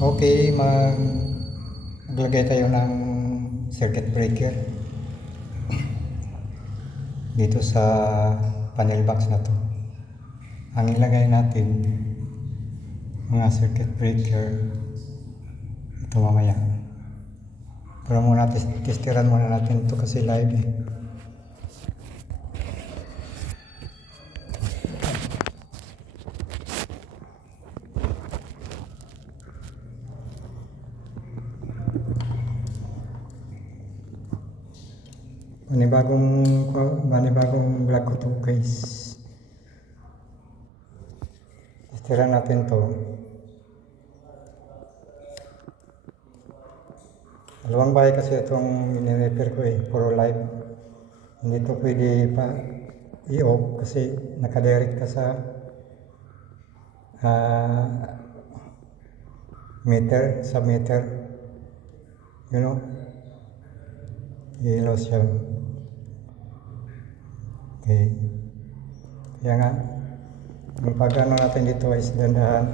Okay, maglagay tayo ng circuit breaker dito sa panel box na to. Ang ilagay natin mga circuit breaker ito mamaya. Pero muna testiran muna natin ito kasi live eh. Panibagong vlog ko to guys. Testiran natin to. Dalawang bahay kasi itong ini-repair ko eh, puro live. Hindi to pwede pa i-off kasi nakadirect ka sa meter, submeter. You know? Ilaw siya. Okay. Kaya nga, ang pag-ano natin dito is dandahan.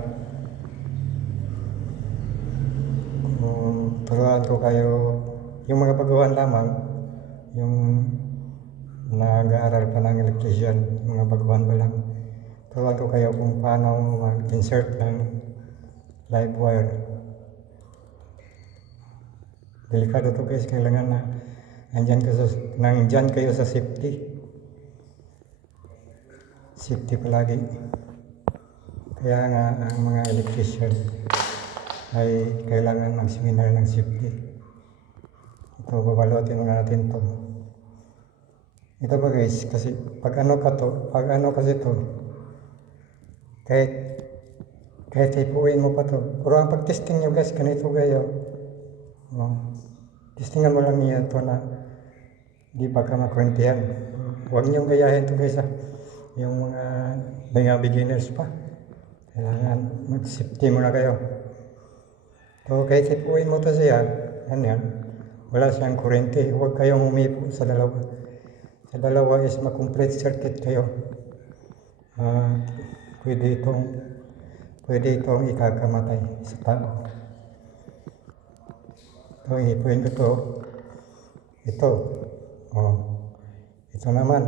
Turuan ko kayo, yung mga baguhan lamang, yung nag-aaral pa ng electrician, yung mga baguhan pa lang. Turuan ko kayo kung paano mag-insert ng live wire. Delikado to guys, kailangan na nandyan kayo sa safety. Safety palagi. Kaya nga ang mga electrician ay kailangan mag-seminar ng safety. Ito, babalutin muna natin to. Ito ba guys, kasi pag ano kasi to, kahit ipuin mo pa to, pero ang pag-testing nyo guys, ganito kayo. Testingan mo lang niya to na di ba ka makwentihan. Huwag niyong gayahin to guys yung mga beginners pa. Kailangan mag-safety muna kayo. So kahit ipuin mo to siya, wala siyang kurente. Huwag kayong umipo sa dalawa. Sa dalawa is ma-complete circuit kayo. Pwede itong ikakamatay sa tao. So ipuin ko to. Ito. Ito naman.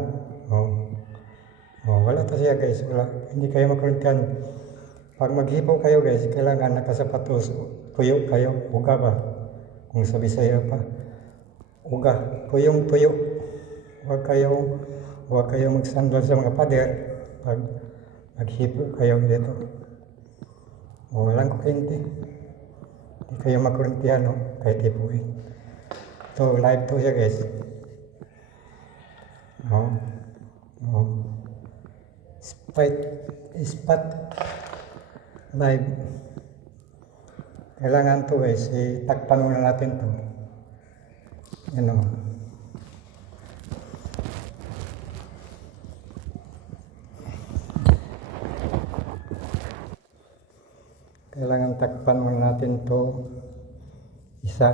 Wala to siya guys. Wala. Hindi kayo makurentihan. Pag maghipo kayo guys, kailangan nakasapatos. Tuyo kayo. Uga ba? Kung sa Bisaya pa. Uga. Tuyong-tuyo. Huwag kayo magsandal sa mga pader. Pag maghipo kayo dito. Walang kurente. Hindi kayo makurentihan kahit hipuin. Ito, live to siya guys. Spot live. Kailangan to guys, itakpan muna natin to. Kailangan takpan muna natin to isa.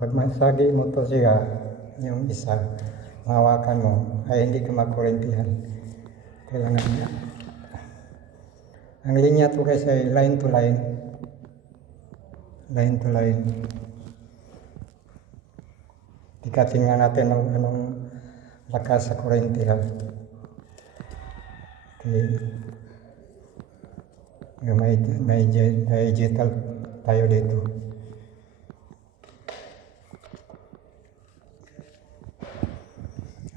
Pag masagi mo to siya, yung isa, mahawakan mo, ay hindi ka magkurentihan. Kailangan niya. Ang linya to guys ay line to line. Line to line. Tikatin nga natin anong lakas sa kurente ha. Okay. May digital tayo dito.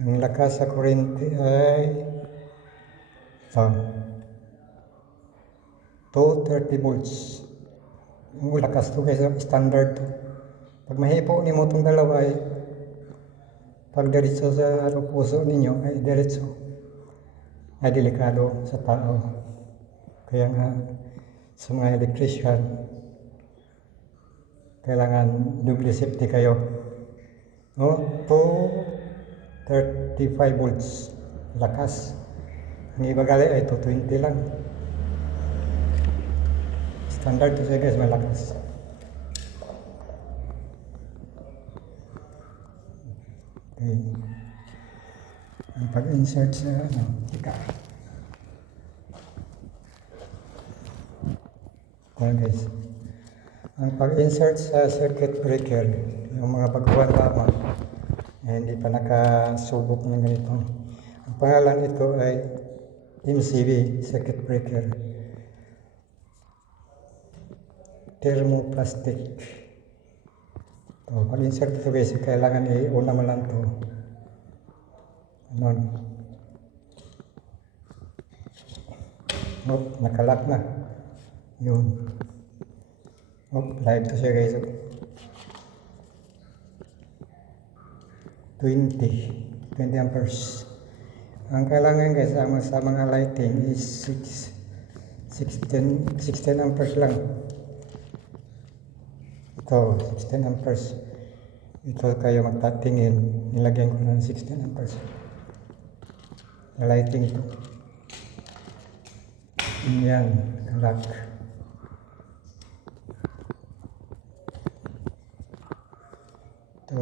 Ang lakas sa kurente ay 230 volts. Yung lakas to guys, standard to. Pag mahipo ni mo itong dalawa ay pag diretso sa puso ninyo ay diretso. Ay delikado sa tao. Kaya nga sa mga electrician, kailangan double safety kayo. 235 volts lakas. Ang iba gali ay 220 lang. Standard to siya guys, malakas. Okay. Ang pag-insert sa ika. Ayan guys. Ang pag-insert sa circuit breaker, yung mga baguhan lamang, hindi pa nakasubok ng ganito. Ang pangalan ito ay MCB, circuit breaker. Thermoplastic. So, pag-insert ito guys, kailangan i-una mo lang ito. Anon. Nakalock na. Yun. Live to siya guys. 20 amperes. Ang kailangan guys sa mga lighting is 16 amperes lang. Ito, 16 amperes. Ito kayo magtatingin. Nilagyan ko ng 16 amperes. Lighting ito. Yan, lock. Ito,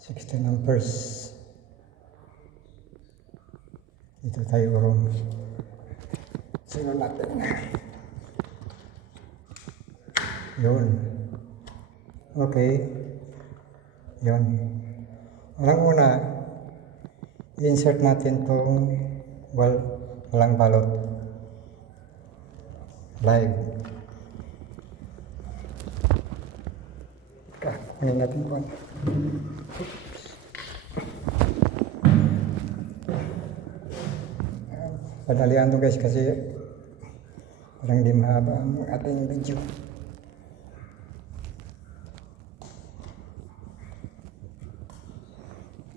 16 amperes. Ito tayo room. Sino natin? Yun. Okay. Yun. Unang-una, insert natin itong walang balot. Live. Kunin natin po. Padalian to guys kasi parang di mahaba ang ating video.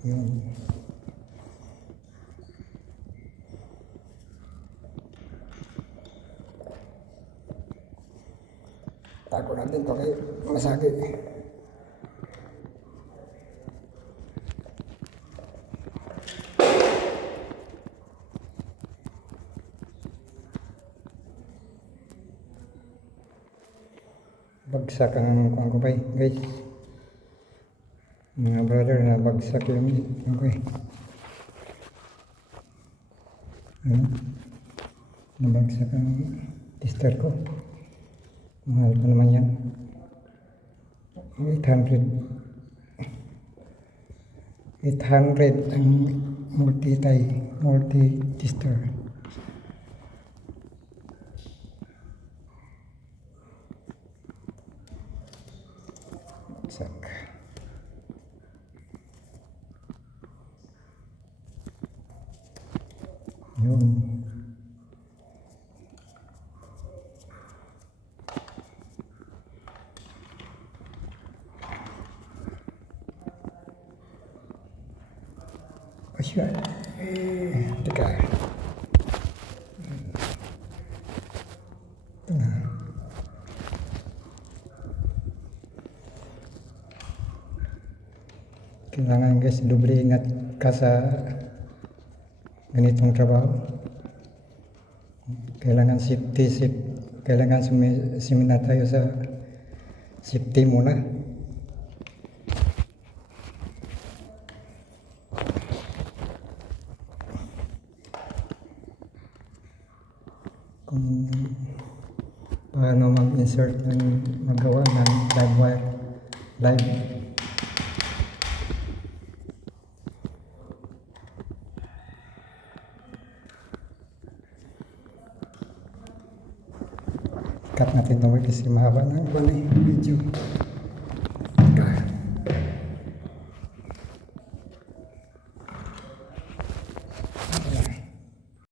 Yun. Tago natin ito kay masakit. Bagsak ang kuwan ko pa guys. Mga brother na bagsak yung ko eh. Nabagsak ang tester ko. Mahal pa naman yan. 800 ang multi-tester. Bagsak. Yun. Pasyon. Teka. Ito na. Kailangan guys, doble ingat ka sa ganitong trabaho. Kailangan kailangan sumina tayo sa safety muna. Kung paano mag-insert magawa ng live wire live. Cut natin ito kasi mahaba ng video.